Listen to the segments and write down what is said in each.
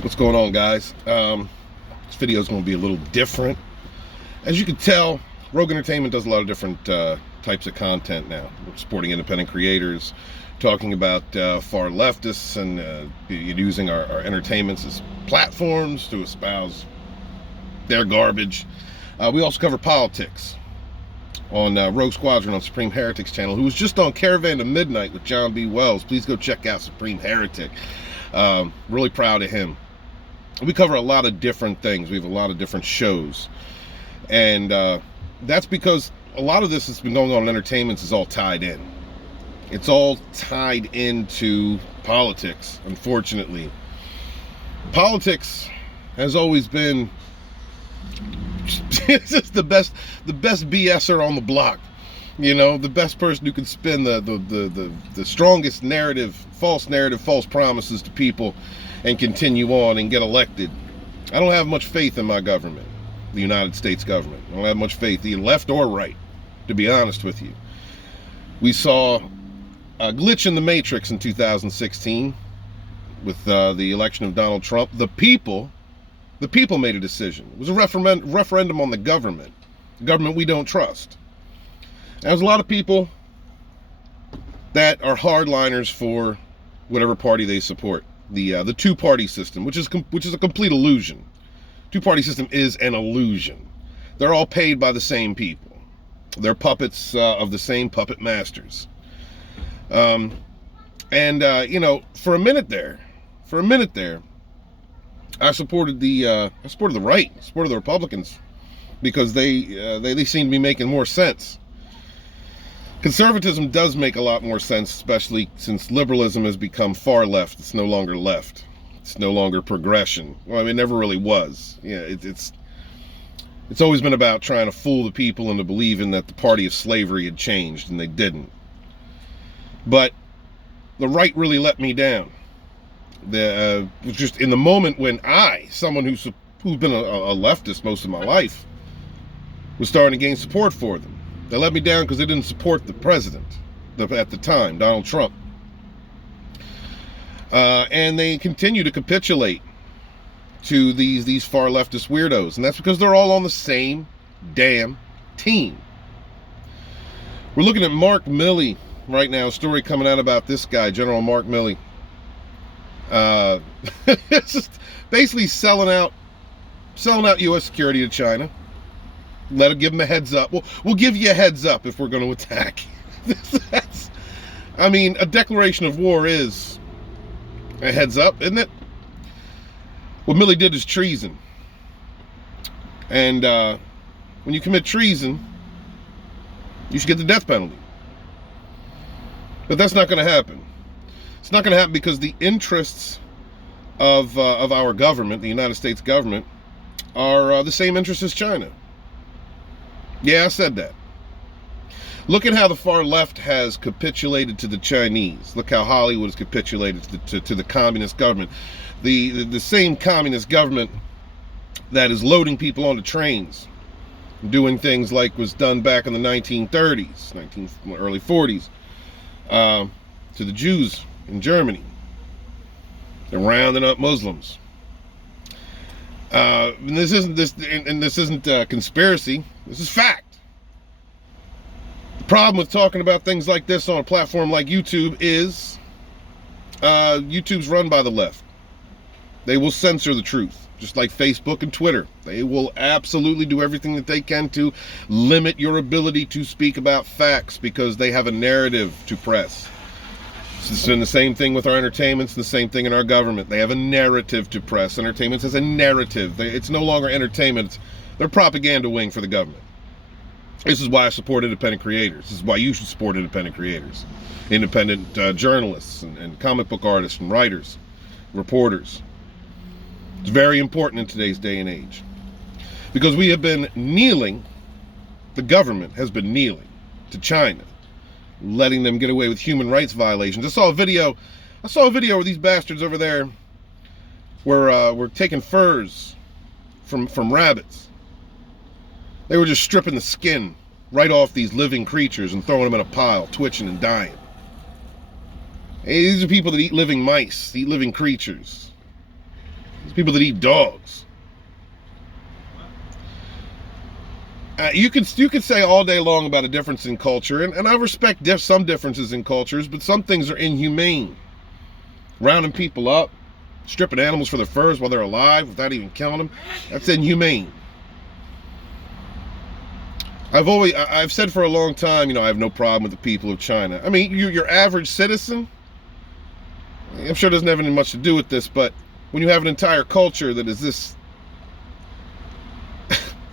What's going on, guys? This video is going to be a little different. As you can tell, Rogue Entertainment does a lot of different types of content now. We're supporting independent creators, talking about far leftists, and using our entertainments as platforms to espouse their garbage. We also cover politics on Rogue Squadron on Supreme Heretics channel, who was just on Caravan to Midnight with John B. Wells. Please go check out Supreme Heretic. Really proud of him. We cover a lot of different things. We have a lot of different shows, and that's because a lot of this that's been going on in entertainment is all tied in. It's all tied into politics, unfortunately. Politics has always been just the best BSer on the block. You know, the best person who can spin the strongest narrative, false promises to people and continue on and get elected. I don't have much faith in my government, the United States government. I don't have much faith, either left or right, to be honest with you. We saw a glitch in the matrix in 2016 with the election of Donald Trump. The people made a decision. It was a referendum on the government we don't trust. There's a lot of people that are hardliners for whatever party they support. The two-party system, which is a complete illusion. Two-party system is an illusion. They're all paid by the same people. They're puppets of the same puppet masters. You know, for a minute there, I supported the right, I supported the Republicans, because they seem to be making more sense. Conservatism does make a lot more sense, especially since liberalism has become far left. It's no longer left. It's no longer progression. Well, I mean, it never really was. Yeah, it's always been about trying to fool the people into believing that the party of slavery had changed, and they didn't. But the right really let me down. Just in the moment when someone who's been a leftist most of my life, was starting to gain support for them. They let me down because they didn't support the president at the time, Donald Trump. And they continue to capitulate to these far leftist weirdos. And that's because they're all on the same damn team. We're looking at Mark Milley right now, a story coming out about this guy, General Mark Milley. It's just basically selling out U.S. security to China. Give them a heads up. We'll give you a heads up if we're going to attack. I mean, a declaration of war is a heads up, isn't it? What Milley did is treason. And when you commit treason, you should get the death penalty. But that's not going to happen. It's not going to happen because the interests of our government, the United States government, are the same interests as China. Yeah, I said that. Look at how the far left has capitulated to the Chinese. Look how Hollywood has capitulated to the communist government. The same communist government that is loading people onto trains, doing things like was done back in the 1930s, early 40s, to the Jews in Germany. They're rounding up Muslims. And this isn't conspiracy. This is fact. The problem with talking about things like this on a platform like YouTube is YouTube's run by the left. They will censor the truth, just like Facebook and Twitter. They will absolutely do everything that they can to limit your ability to speak about facts because they have a narrative to press. It's been the same thing with our entertainments, and the same thing in our government. They have a narrative to press. Entertainment has a narrative. It's no longer entertainment. They're propaganda wing for the government. This is why I support independent creators. This is why you should support independent creators. Independent journalists and comic book artists and writers, reporters. It's very important in today's day and age. Because we have been kneeling, the government has been kneeling to China, letting them get away with human rights violations. I saw a video where these bastards over there were taking furs from rabbits. They were just stripping the skin right off these living creatures and throwing them in a pile, twitching and dying. Hey, these are people that eat living mice, eat living creatures. There's people that eat dogs. You can say all day long about a difference in culture, and I respect some differences in cultures, but some things are inhumane. Rounding people up, stripping animals for their furs while they're alive without even killing them, that's inhumane. I've said for a long time, I have no problem with the people of China. I mean, your average citizen, I'm sure it doesn't have any much to do with this, but when you have an entire culture that is this,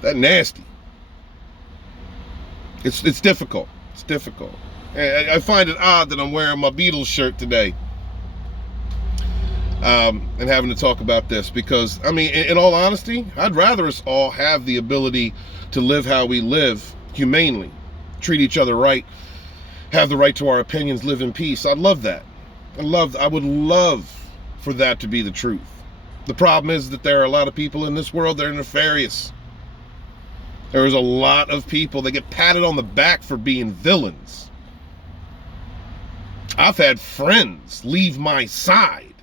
that nasty, it's difficult. It's difficult. And I find it odd that I'm wearing my Beatles shirt today, and having to talk about this, because, I mean, in all honesty, I'd rather us all have the ability to live how we live, humanely, treat each other right, have the right to our opinions, live in peace. I'd love that. I would love for that to be the truth. The problem is that there are a lot of people in this world that are nefarious. There's a lot of people that get patted on the back for being villains. I've had friends leave my side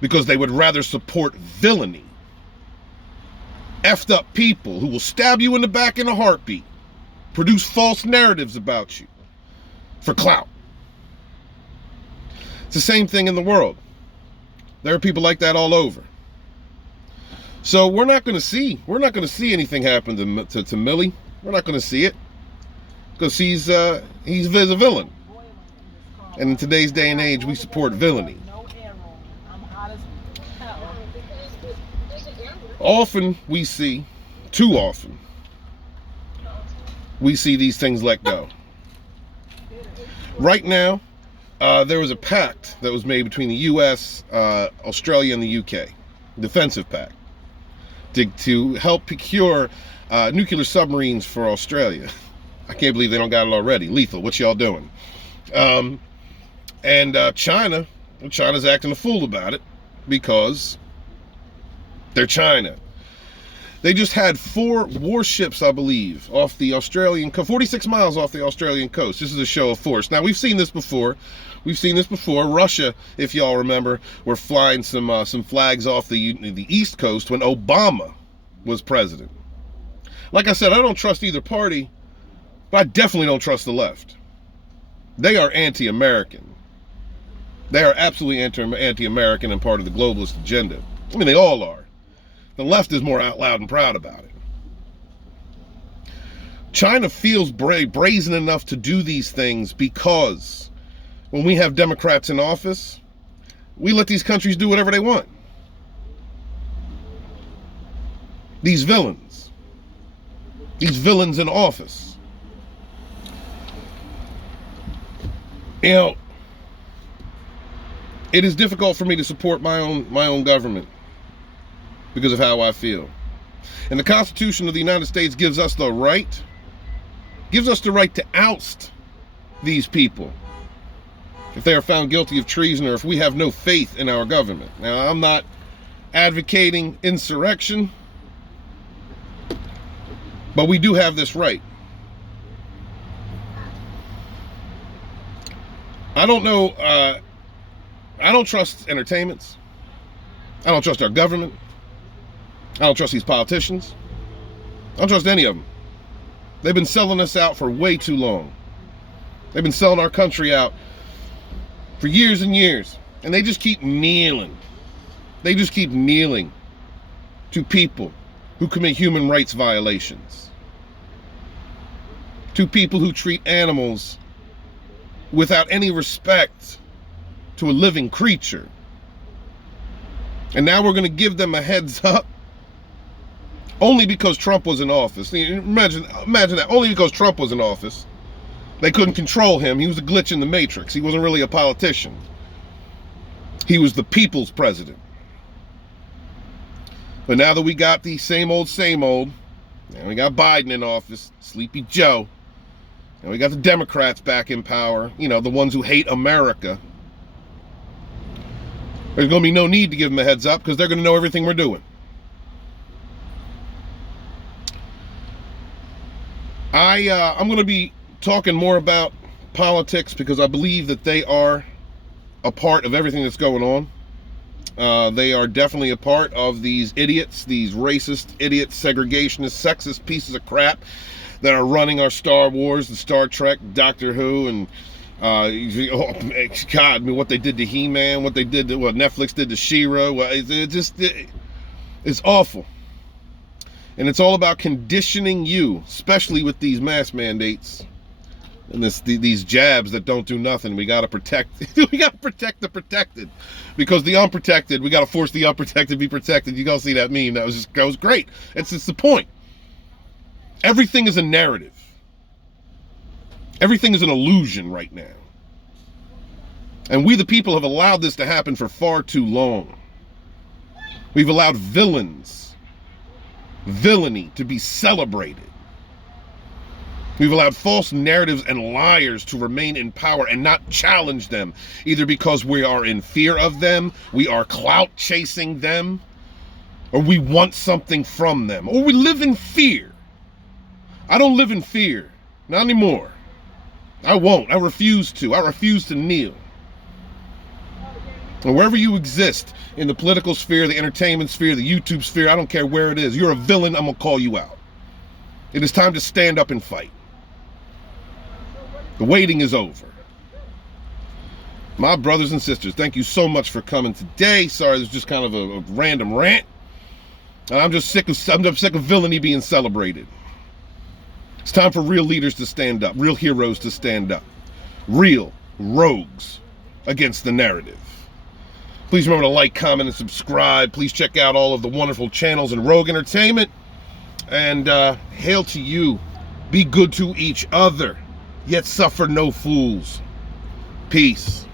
because they would rather support villainy. Effed up people who will stab you in the back in a heartbeat, produce false narratives about you for clout. It's the same thing in the world. There are people like that all over. So we're not going to see anything happen to Milley. We're not going to see it because he's a villain. And in today's day and age, we support villainy. Too often, we see these things let go. Right now, there was a pact that was made between the U.S., Australia, and the U.K. Defensive Pact, to help procure nuclear submarines for Australia. I can't believe they don't got it already. Lethal, what y'all doing? And China's acting a fool about it because they're China. They just had 4 warships, I believe, off the Australian coast, 46 miles off the Australian coast. This is a show of force. Now, we've seen this before. Russia, if y'all remember, were flying some flags off the East Coast when Obama was president. Like I said, I don't trust either party, but I definitely don't trust the left. They are anti-American. They are absolutely anti-American and part of the globalist agenda. I mean, they all are. The left is more out loud and proud about it. China feels brazen enough to do these things because when we have Democrats in office, we let these countries do whatever they want. These villains in office. It is difficult for me to support my own government because of how I feel. And the Constitution of the United States gives us the right to oust these people if they are found guilty of treason or if we have no faith in our government. Now, I'm not advocating insurrection, but we do have this right. I don't know, I don't trust entertainments. I don't trust our government. I don't trust these politicians. I don't trust any of them. They've been selling us out for way too long. They've been selling our country out for years and years. And they just keep kneeling. They just keep kneeling to people who commit human rights violations. To people who treat animals without any respect to a living creature. And now we're going to give them a heads up only because Trump was in office. Imagine that. Only because Trump was in office. They couldn't control him. He was a glitch in the matrix. He wasn't really a politician. He was the people's president. But now that we got the same old, and we got Biden in office, Sleepy Joe, and we got the Democrats back in power, the ones who hate America, there's going to be no need to give them a heads up because they're going to know everything we're doing. I'm going to be talking more about politics because I believe that they are a part of everything that's going on. They are definitely a part of these idiots, these racist, idiots, segregationist, sexist pieces of crap that are running our Star Wars, the Star Trek, Doctor Who, and God, I mean, what they did to He-Man, what Netflix did to She-Ra. Well, it's awful. And it's all about conditioning you, especially with these mask mandates and these jabs that don't do nothing. We got to protect. We got to protect the protected, because the unprotected, we got to force the unprotected to be protected. You gotta see that meme. That was great. It's the point. Everything is a narrative. Everything is an illusion right now. And we, the people, have allowed this to happen for far too long. We've allowed villainy to be celebrated. We've allowed false narratives and liars to remain in power and not challenge them, either because we are in fear of them, we are clout chasing them, or we want something from them, or we live in fear. I don't live in fear. Not anymore. I won't. I refuse to. I refuse to kneel. And wherever you exist, in the political sphere, the entertainment sphere, the YouTube sphere, I don't care where it is, you're a villain, I'm going to call you out. It is time to stand up and fight. The waiting is over. My brothers and sisters, thank you so much for coming today. Sorry, this is just kind of a random rant. I'm just sick of villainy being celebrated. It's time for real leaders to stand up, real heroes to stand up, real rogues against the narrative. Please remember to like, comment, and subscribe. Please check out all of the wonderful channels in Rogue Entertainment. And hail to you. Be good to each other, yet suffer no fools. Peace.